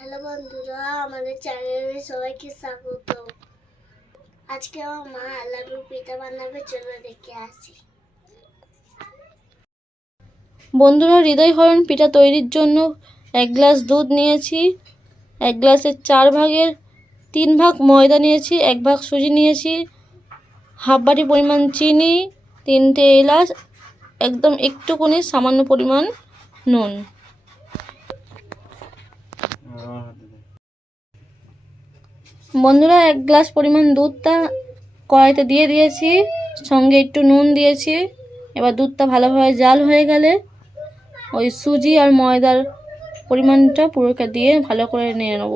Hello বন্ধুরা, আমাদের চ্যানেলে সবাইকে স্বাগত। আজকে আমার মা আলুর পিঠা বানাবে, চলো দেখে আসি। বন্ধুরা, হৃদয়হরণ পিঠা তৈরির জন্য 1 গ্লাস দুধ নিয়েছি। 1 গ্লাসের 4 ভাগের 3 ভাগ ময়দা নিয়েছি, 1 ভাগ সুজি নিয়েছি, হাফ বাটি পরিমাণ চিনি, 3টে এলাচ, একদম একটুখানি সামান্য পরিমাণ নুন। বন্ধুরা, 1 গ্লাস পরিমাণ দুধটা কড়াইতে দিয়ে দিয়েছি, সঙ্গে একটু নুন দিয়েছি। এবার দুধটা ভালোভাবে জাল হয়ে গেলে ওই সুজি আর ময়দার পরিমাণটা পুরোটা দিয়ে ভালো করে নিয়ে নেব।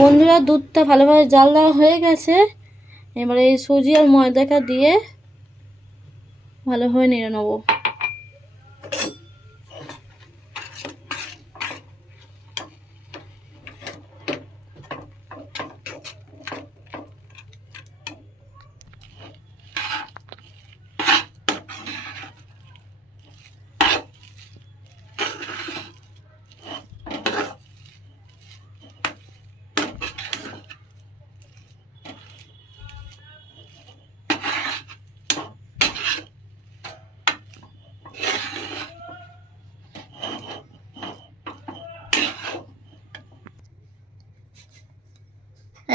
বন্ধুরা, দুধটা ভালোভাবে জাল দেওয়া হয়ে গেছে। এবারে এই সুজি আর ময়দাটা দিয়ে ভালোভাবে নিয়ে নেব।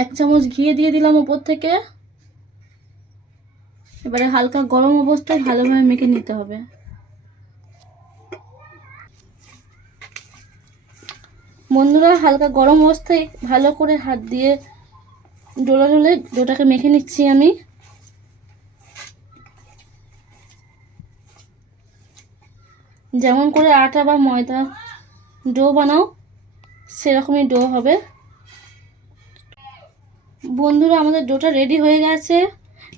এক চামচ ঘি দিয়ে দিলাম উপর থেকে। এবারে হালকা গরম অবস্থায় ভালোভাবে মেখে নিতে হবে। বন্ধুরা, হালকা গরম অবস্থায় ভালো করে হাত দিয়ে ডোলে ডোলে ডোটাকে মেখে নিচ্ছি আমি। যেমন করে আটা বা ময়দা ডো বানাও সেরকমই ডো হবে। বন্ধুরা, আমাদের ডোটা রেডি হয়ে গেছে।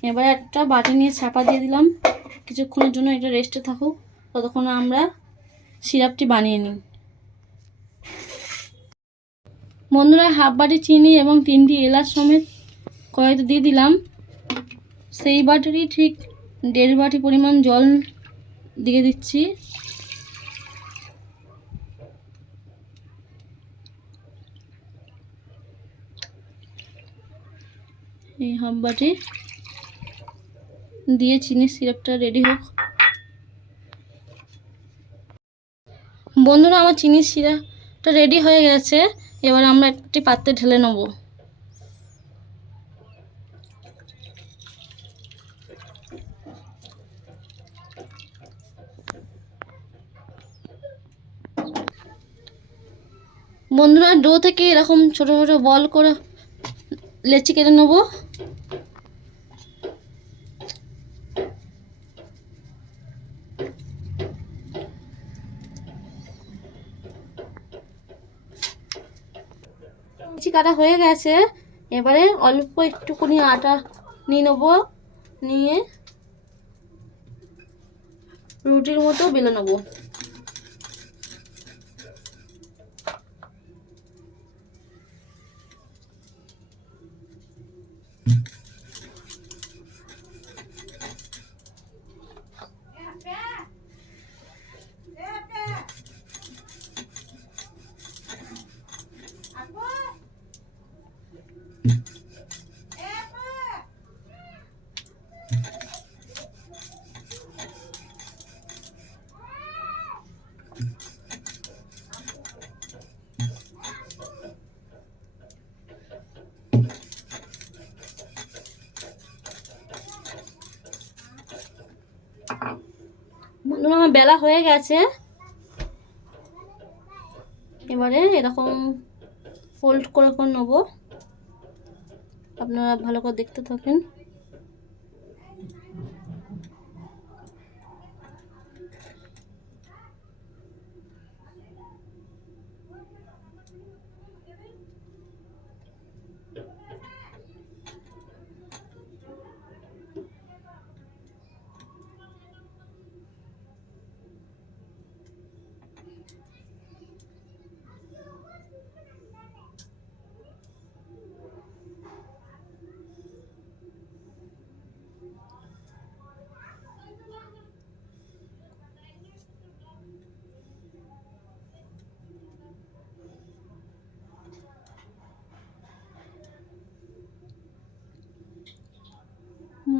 এবার একটা বাটি নিয়ে চাপা দিয়ে দিলাম, কিছুক্ষণের জন্য এটা রেস্টে থাকুক, ততক্ষণ আমরা সিরাপটি বানিয়ে নিই। বন্ধুরা, হাফ বাটি চিনি এবং 3টি এলাচ সমেত কড়াইতে দিয়ে দিলাম। সেই বাটিরই ঠিক 1.5 বাটি পরিমাণ জল দিয়ে দিচ্ছি। এই হাফ বাটি দিয়ে চিনির সিরাপটা রেডি হোক। বন্ধুরা, আমার চিনির সিরাপটা রেডি হয়ে গেছে। এবার আমরা একটি পাত্রে ঢেলে নেব। বন্ধুরা, ডো থেকে এরকম ছোট ছোট বল করে লেচি কেটে নেব। লেচি কাটা হয়ে গেছে। এবারে অল্প একটুখানি আটা নিয়ে নেব, নিয়ে রুটির মতো বেলে নেব। বন্ধুরা, আমার বেলা হয়ে গেছে। এবারে এরকম ফোল্ড করে নেব। আপনারা ভালো করে দেখতে থাকেন।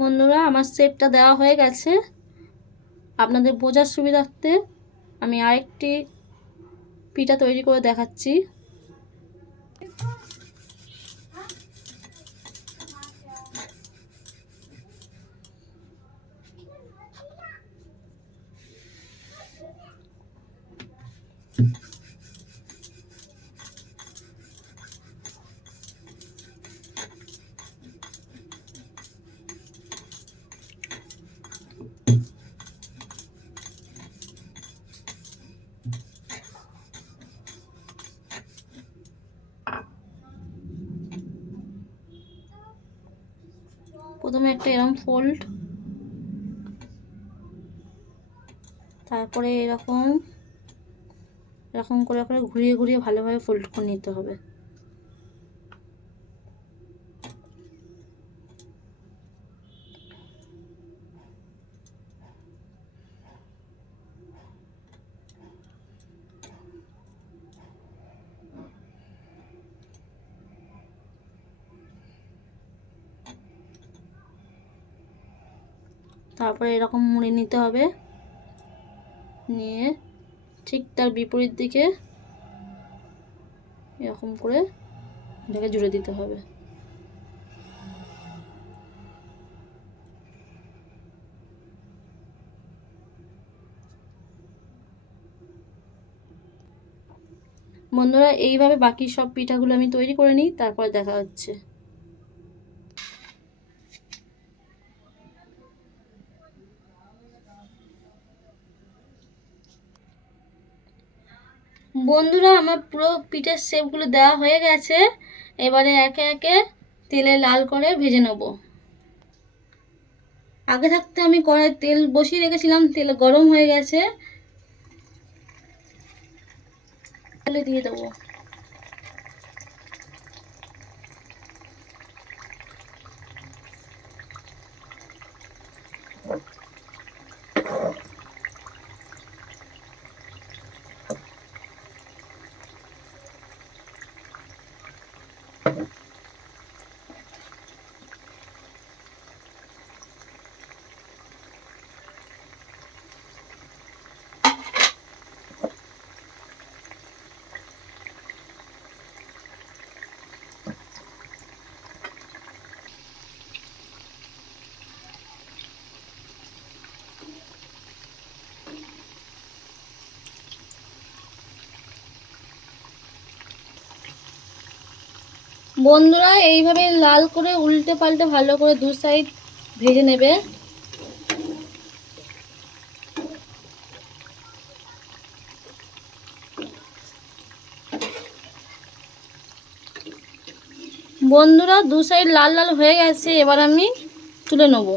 বন্ধুরা আমার শেপটা দেওয়া হয়ে গেছে। আপনাদের বোঝার সুবিধার্থে আমি আরেকটি পিঠা তৈরি করে দেখাচ্ছি। প্রথমে একটা এরকম ফোল্ড, তারপরে এরকম এরকম করে করে ঘুরিয়ে ঘুরিয়ে ভালোভাবে ফোল্ড করে নিতে হবে। তারপরে এরকম মুড়ে নিতে হবে, নিয়ে ঠিক তার বিপরীত দিকে এরকম করে এটাকে জুড়ে দিতে হবে। বন্ধুরা এইভাবে বাকি সব পিঠাগুলো আমি তৈরি করে নিই, তারপর দেখা হচ্ছে। বন্ধুরা আমার পুরো পিঠার শেপগুলো দেওয়া হয়ে গেছে। এবারে একে একে তেলে লাল করে ভেজে নেব। আগে থাকতে আমি কড়াই তেল বসিয়ে রেখেছিলাম, তেল গরম হয়ে গেছে, তেলে দিয়ে দেবো। বন্ধুরা এইভাবে লাল করে উল্টে পাল্টে ভালো করে দু সাইড ভেজে নেবে। বন্ধুরা দু সাইড লাল লাল হয়ে গেছে, এবার আমি তুলে নেব।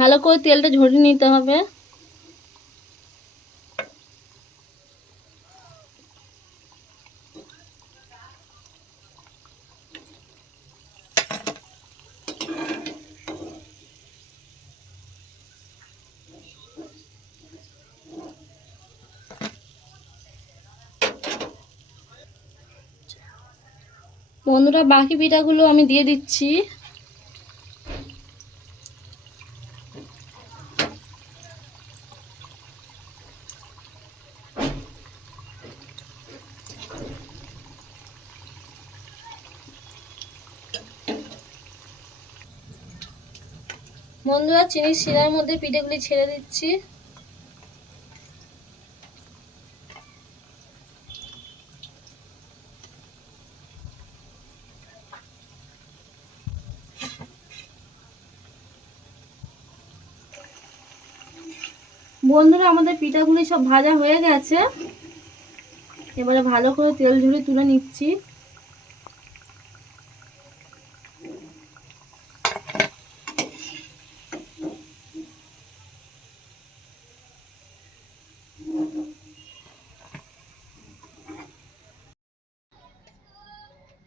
ভালো করে তেলটা ঝরিয়ে নিতে হবে। বন্ধুরা বাকি পিঠাগুলো আমি দিয়ে দিচ্ছি। বন্ধুরা চিনির শিরার মধ্যে পিঠেগুলি ছেড়ে দিচ্ছি। বন্ধুরা আমাদের পিঠাগুলি সব ভাজা হয়ে গেছে, এবারে ভালো করে তেল ঝরিয়ে তুলে নিচ্ছি।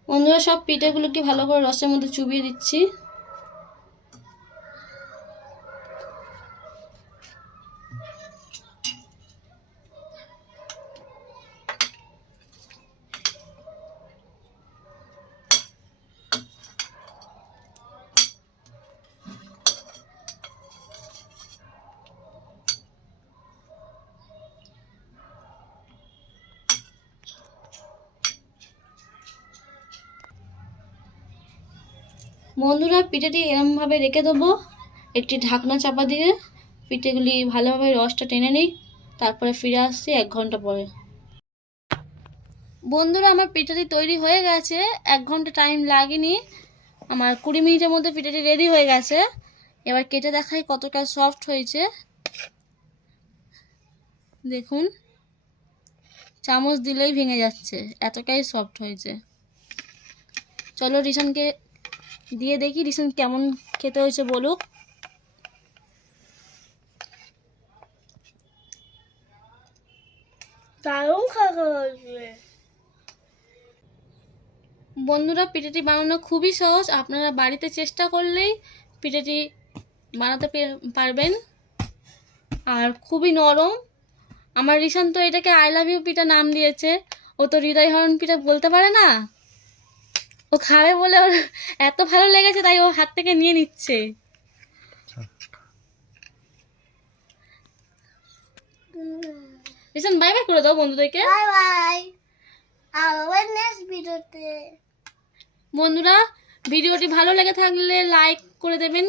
বন্ধুরা সব পিঠেগুলোকে ভালো করে রসের মধ্যে চুবিয়ে দিচ্ছি। বন্ধুরা পিঠেটি এরমভাবে রেখে দেবো একটি ঢাকনা চাপা দিয়ে, পিঠেগুলি ভালোভাবে রসটা টেনে নিই, তারপরে ফিরে আসছি 1 ঘন্টা পরে। বন্ধুরা আমার পিঠাটি তৈরি হয়ে গেছে, 1 ঘন্টা টাইম লাগেনি, আমার 20 মিনিটের মধ্যে পিঠাটি রেডি হয়ে গেছে। এবার কেটে দেখাই কতটা সফট হয়েছে। দেখুন, চামচ দিলেই ভেঙে যাচ্ছে, এতটাই সফট হয়েছে। চলো রিশানকে দিয়ে দেখি রিশান কেমন খেতে হয়েছে বলুক। দারুণ খাওয়া হয়েছে। বন্ধুরা পিঠাটি বানানো খুবই সহজ, আপনারা বাড়িতে চেষ্টা করলেই পিঠাটি বানাতে পারবেন, আর খুবই নরম। আমার রিশান তো এটাকে আই লাভ ইউ পিঠা নাম দিয়েছে, ও তো হৃদয় হরণ পিঠা বলতে পারে না, ও খাবে বলে ওর এত ভালো লেগেছে তাই ও হাত থেকে নিয়ে নিচ্ছে। রিশান বাই বাই করে দাও বন্ধুদেরকে। বাই বাই, আবার নেক্সট ভিডিওতে। বন্ধুরা ভিডিওটি ভালো লেগে থাকলে লাইক করে দেবেন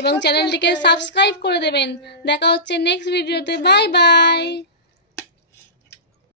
এবং চ্যানেলটিকে সাবস্ক্রাইব করে দেবেন। দেখা হচ্ছে নেক্সট ভিডিওতে। Bye bye.